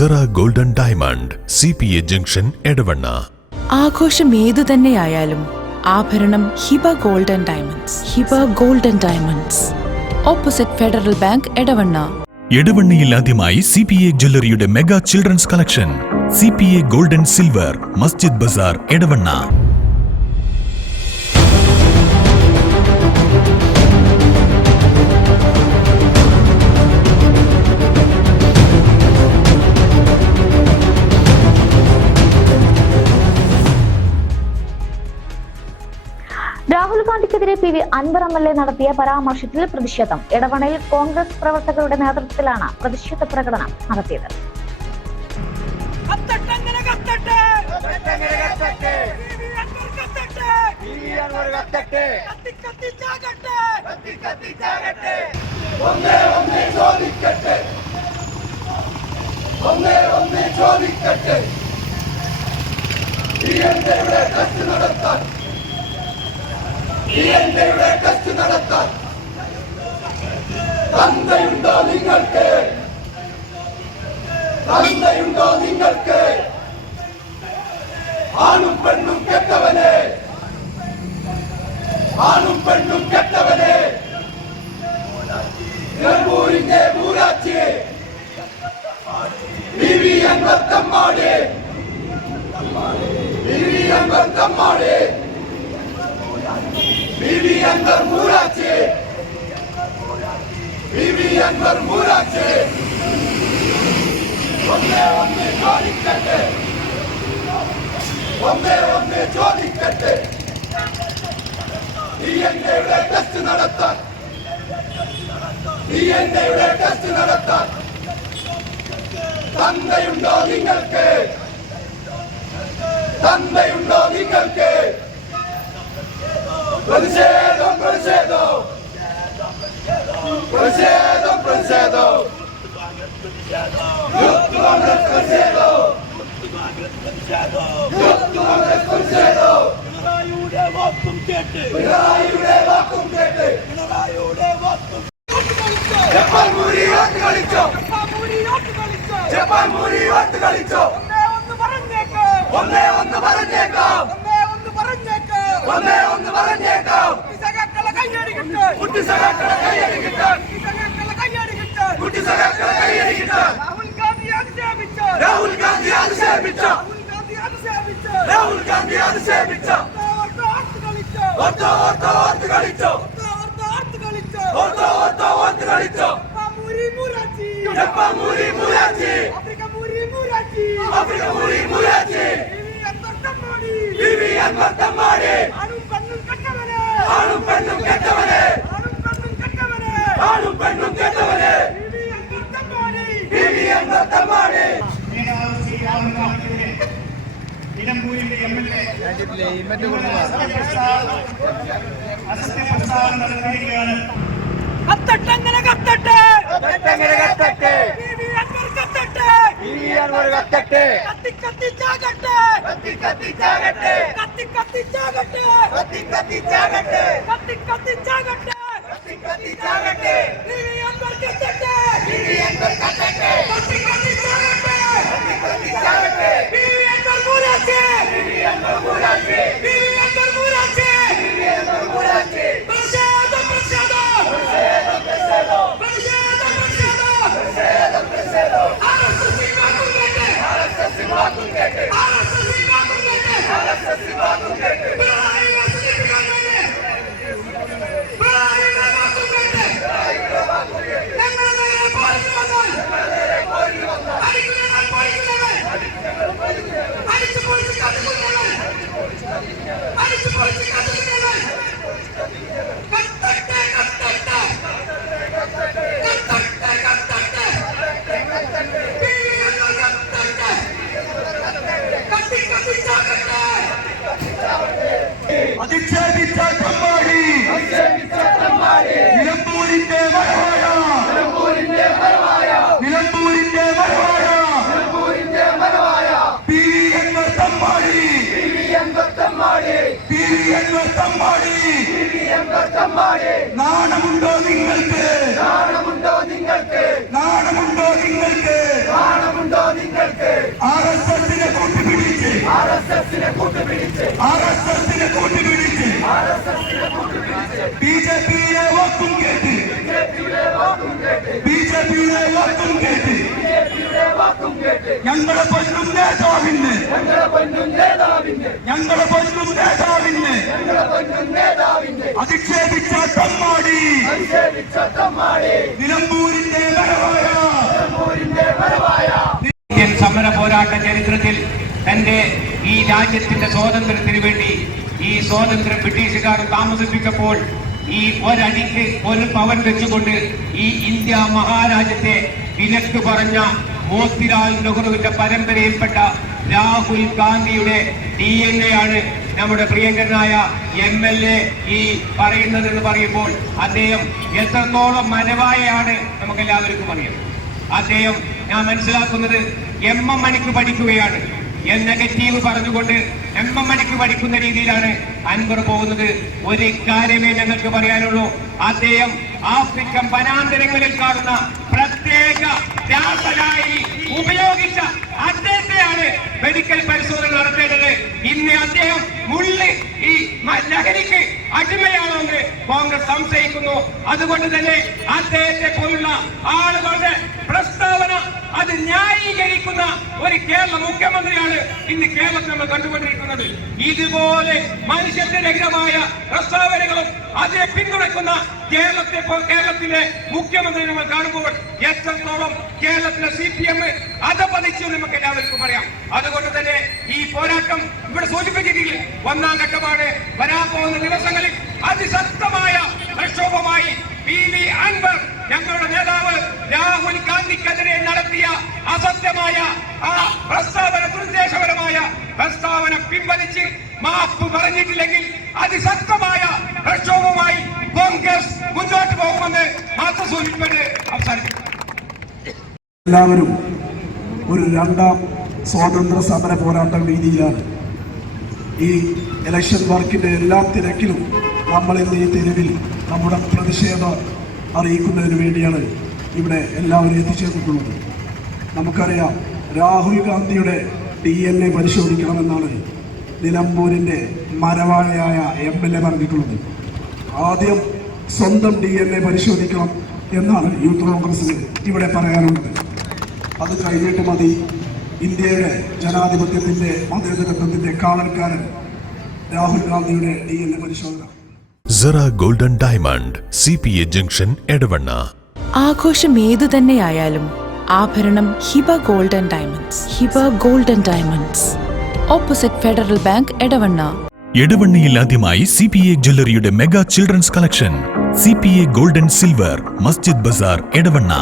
Sera golden diamond C P A junction Edavanna ആഘോഷം ഏതു തന്നെയായാലും ആഭരണം Hiba golden diamonds Hiba golden diamonds opposite federal bank Edavanna എടവണ്ണയിൽ ആദ്യമായി C P A ജ്വല്ലറിയുടെ mega children's collection C P A golden silver Masjid Bazar Edavanna ഗാന്ധിക്കെതിരെ P V Anwar M L A നടത്തിയ പരാമർശത്തിൽ പ്രതിഷേധം. ഇടവണയിൽ കോൺഗ്രസ് പ്രവർത്തകരുടെ നേതൃത്വത്തിലാണ് പ്രതിഷേധ പ്രകടനം നടത്തിയത്. കത്തട്ടങ്ങനെ കത്തട്ടെ? ടിവി അൻവർ കത്തട്ടെ? കത്തി കത്തി ചാകട്ടെ? കത്തി കത്തി ചാകട്ടെ? ഒന്നേ ഒന്നേ ചോദിക്കട്ടെ? ഒന്നേ ഒന്നേ ചോദിക്കട്ടെ? ഇവിടെ ടെസ്റ്റ് നടത്താൻ? ഇവിടെ ടെസ്റ്റ് നടത്താൻ തന്തയുണ്ടോ നിങ്ങൾക്ക് തന്തയുണ്ടോ നിങ്ങൾക്ക് ആണും പെണ്ണും കെട്ടവനെ ആണും പെണ്ണും കെട്ടവനെ നിലമ്പൂരിന്റെ മൂരാച്ചി ബിവി അൻപത്തമ്മാട് ബിവി അൻപത്തമ്മാട് ബിവി അൻവർ മൂരാച്ചി ബിവി അൻവർ മൂരാച്ചി ഒന്നേ ഒന്ന് ചോദിക്കട്ടെ ഒന്നേ ഒന്ന് ചോദിക്കട്ടെ ഡി എൻ എയുടെ ടെസ്റ്റ് നടത്താൻ ഡി എൻ എയുടെ ടെസ്റ്റ് നടത്താൻ തന്തയുണ്ടോ നിങ്ങൾക്ക് തന്തയുണ്ടോ നിങ്ങൾക്ക് പ്രതിഷേധം പ്രതിഷേധം പ്രതിഷേധം പ്രതിഷേധം പ്രതിഷേധം പ്രതിഷേധം കേട്ട് പിണറായിയുടെ വാക്കും ജപ്പാൻ മൂരി വോട്ട് കളിച്ചോ മൂരിയോട്ട് കളിച്ച് ജപ്പാൻ മൂരി വോട്ട് കളിച്ചോ ഒന്നേ ഒന്ന് പറഞ്ഞേക്ക് ഒന്നേ ഒന്ന് പറഞ്ഞേക്കാം ഒന്നേ ഒന്ന് പറഞ്ഞേക്ക് ഒന്നേ ഒന്ന് പറഞ്ഞേക്കാം സഖാക്കളെ കയ്യടി കിട്ട് കുട്ടി സഖാക്കളെ കൈയടി കിട്ടാൻ സഖാക്കളെ കയ്യടി കിട്ട് കുട്ടി സഖാക്കളെ കൈയടി കിട്ടാൻ രാഹുൽ ഗാന്ധി ആക്ഷേപിച്ച് രാഹുൽ ഗാന്ധി അധിക്ഷേപിച്ച രാഹുൽ ഗാന്ധി ആക്ഷേപിച്ച് രാഹുൽ ഗാന്ധി അധിക്ഷേപിച്ച ഓർത്ത് ഓർത്ത് ഓർത്തോ കളിച്ചോ? ഓർത്ത് ഓർത്ത് ഓർത്തോ കളിച്ചോ? ജപ്പാൻ മൂരി മൂരാച്ചി. ആഫ്രിക്ക മൂരി മൂരാച്ചി. ആഫ്രിക്ക മൂരി എന്തൊട്ടമ്മാടി ബിബി അൻപത്തമ്മാടി ആണും പെണ്ണും കെട്ടവനെ ആണും പെണ്ണും കെട്ടവനെ ആണും പെണ്ണും കെട്ടവനെ ആണും പെണ്ണും കെട്ടവനെ ഇനി എന്തൊട്ടമ്മാടി ബിബി അൻപത്തമ്മാടി നിലമ്പൂരിന്റെ എം എൽ എ അസത്യപ്രസാദം നടത്തിയിരിക്കുകയാണ് കത്തട്ടങ്ങനെ കത്തട്ടെ കത്തട്ടങ്ങനെ കത്തട്ടെ. ടിവി അൻവർ കത്തട്ടെ ബിബി അൻവർ കത്തട്ടെ കത്തി കത്തി ചാകട്ടെ കത്തി കത്തി ചാകട്ടെ കത്തി കത്തി ചാകട്ടെ കത്തി കത്തി ചാകട്ടെ കത്തി കത്തി ചാകട്ടെ കത്തി കത്തി നാണമുണ്ടോ നിങ്ങൾക്ക്? നാണമുണ്ടോ നിങ്ങൾക്ക്? നാണമുണ്ടോ നിങ്ങൾക്ക്? നാണമുണ്ടോ നിങ്ങൾക്ക്? ആർ എസ് എസിനെ കൂട്ടുപിടിച്ച്. ആർ എസ് എസിനെ കൂട്ടുപിടിച്ച്. ആർ എസ് എസിനെ കൂട്ടുപിടിച്ച്. ആർ എസ് എസിനെ കൂട്ടുപിടിച്ച്. ബി ജെ പിയെ വോട്ടും കേട്ട്. ബി ജെ പിയെ വോട്ടും കേട്ട്. ഞങ്ങളെ പൊന്നും നേതാവിന് ഞങ്ങളെ പൊന്നും നേതാവിന് ഞങ്ങളെ പൊന്നും നേതാവിന് അധിക്ഷേപിച്ച തമ്മാടി. നിലമ്പൂരിന്റെ വരവായ. ഇന്ത്യൻ സമര പോരാട്ട ചരിത്രത്തിൽ തന്റെ ഈ രാജ്യത്തിന്റെ സ്വാതന്ത്ര്യത്തിന് വേണ്ടി ഈ സ്വാതന്ത്ര്യം ബ്രിട്ടീഷുകാർ താമസിപ്പിച്ചപ്പോൾ ഈ ഒരടിക്ക് ഒരു പവൻ വെച്ചുകൊണ്ട് ഈ ഇന്ത്യ മഹാരാജ്യത്തെ വിലക്ക് പറഞ്ഞ മോത്തിലാൽ നെഹ്റുവിന്റെ പരമ്പരയിൽപ്പെട്ട രാഹുൽ ഗാന്ധിയുടെ ഡി എൻ എ ആണ് നമ്മുടെ പ്രിയങ്കരനായ എം എൽ എ ഈ പറയുന്നതെന്ന് പറയുമ്പോൾ അദ്ദേഹം എത്രത്തോളം മനവായാണ് നമുക്കെല്ലാവർക്കും അറിയാം. അദ്ദേഹം ഞാൻ മനസ്സിലാക്കുന്നത് എം എം മണിക്ക് പഠിക്കുകയാണ്. എൻ നെഗറ്റീവ് പറഞ്ഞുകൊണ്ട് മണിക്ക് പഠിക്കുന്ന രീതിയിലാണ് അൻവർ പോകുന്നത്. ഒരു കാര്യമേ ഞങ്ങൾക്ക് പറയാനുള്ളൂ. അദ്ദേഹം ആഫ്രിക്കൻ വനാന്തരങ്ങളിൽ കാണുന്ന പ്രത്യേക രാസലായി ഉപയോഗിച്ച അദ്ദേഹത്തെയാണ് മെഡിക്കൽ പരിശോധന നടത്തേണ്ടത്. ഇന്ന് അദ്ദേഹം മുള്ളി ഈ ലഹരിക്ക് അടിമയാണോ എന്ന് കോൺഗ്രസ് സംശയിക്കുന്നു. അതുകൊണ്ട് തന്നെ അദ്ദേഹത്തെ പോലുള്ള ആളുകളുടെ അത് ന്യായീകരിക്കുന്ന ഒരു കേരള മുഖ്യമന്ത്രിയാണ് ഇന്ന് കേരളത്തിൽ നമ്മൾ കണ്ടുകൊണ്ടിരിക്കുന്നത്. ഇതുപോലെ മനുഷ്യത്വരഹിതമായ പ്രസ്താവനകളും അതിനെ പിന്തുണയ്ക്കുന്ന കേരളത്തെ കേരളത്തിലെ മുഖ്യമന്ത്രി നമ്മൾ കാണുമ്പോൾ എത്രത്തോളം കേരളത്തിലെ സി പി എം അധപതിച്ചു നമുക്ക് എല്ലാവർക്കും അറിയാം. അതുകൊണ്ട് തന്നെ ഈ പോരാട്ടം ഇവിടെ സൂചിപ്പിച്ചിട്ടില്ല. ഒന്നാം ഘട്ടമാണ് വരാൻ പോകുന്ന ദിവസങ്ങളിൽ അതിശക്തമായ പ്രക്ഷോഭമായി പി വി അൻവർ ഞങ്ങളുടെ നേതാവ് രാഹുൽ ഗാന്ധിക്കെതിരെ നടത്തിയ അസത്യമായ ആ പ്രസ്താവന ദുരുദ്ദേശപരമായ പ്രസ്താവന പിൻവലിച്ച് മാപ്പ് പറഞ്ഞിട്ടില്ലെങ്കിൽ അതിശക്തമായ പ്രക്ഷോഭവുമായി കോൺഗ്രസ് മുന്നോട്ട് പോകുമെന്ന് മാത്രം സൂചിപ്പിച്ച് അവസാനിപ്പിക്കും എല്ലാവരും ഒരു രണ്ടാം സ്വാതന്ത്ര്യ സമര പോരാട്ട രീതിയിലാണ്. ഈ ഇലക്ഷൻ വർക്കിന്റെ എല്ലാ തിരക്കിലും നമ്മൾ ഇന്ന് ഈ തെരുവിൽ നമ്മുടെ പ്രതിഷേധം അറിയിക്കുന്നതിന് വേണ്ടിയാണ് ഇവിടെ എല്ലാവരും എത്തിച്ചേർന്നിട്ടുള്ളത്. നമുക്കറിയാം രാഹുൽ ഗാന്ധിയുടെ ഡി എൻ എ പരിശോധിക്കണമെന്നാണ് നിലമ്പൂരിന്റെ മരവാഴയായ എം എൽ എ പറഞ്ഞിട്ടുള്ളത്. ആദ്യം സ്വന്തം ഡി എൻ എ പരിശോധിക്കണം എന്നാണ് യൂത്ത് കോൺഗ്രസിന് ഇവിടെ പറയാനുള്ളത്. അത് കഴിഞ്ഞിട്ട് മതി. ഇന്ത്യയുടെ ജനാധിപത്യത്തിന്റെ മതേതരത്വത്തിന്റെ കാവൽക്കാരൻ രാഹുൽ ഗാന്ധിയുടെ ഡി എൻ എ പരിശോധന. Sera golden diamond C P A junction Edavanna ആഘോഷം ഏതു തന്നെയായാലും ആഭരണം Hiba golden diamonds. Hiba golden diamonds. Opposite federal bank Edavanna. എടവണ്ണയിൽ ആദ്യമായി C P A ജ്വല്ലറിയുടെ mega children's collection. C P A golden silver Masjid Bazar Edavanna.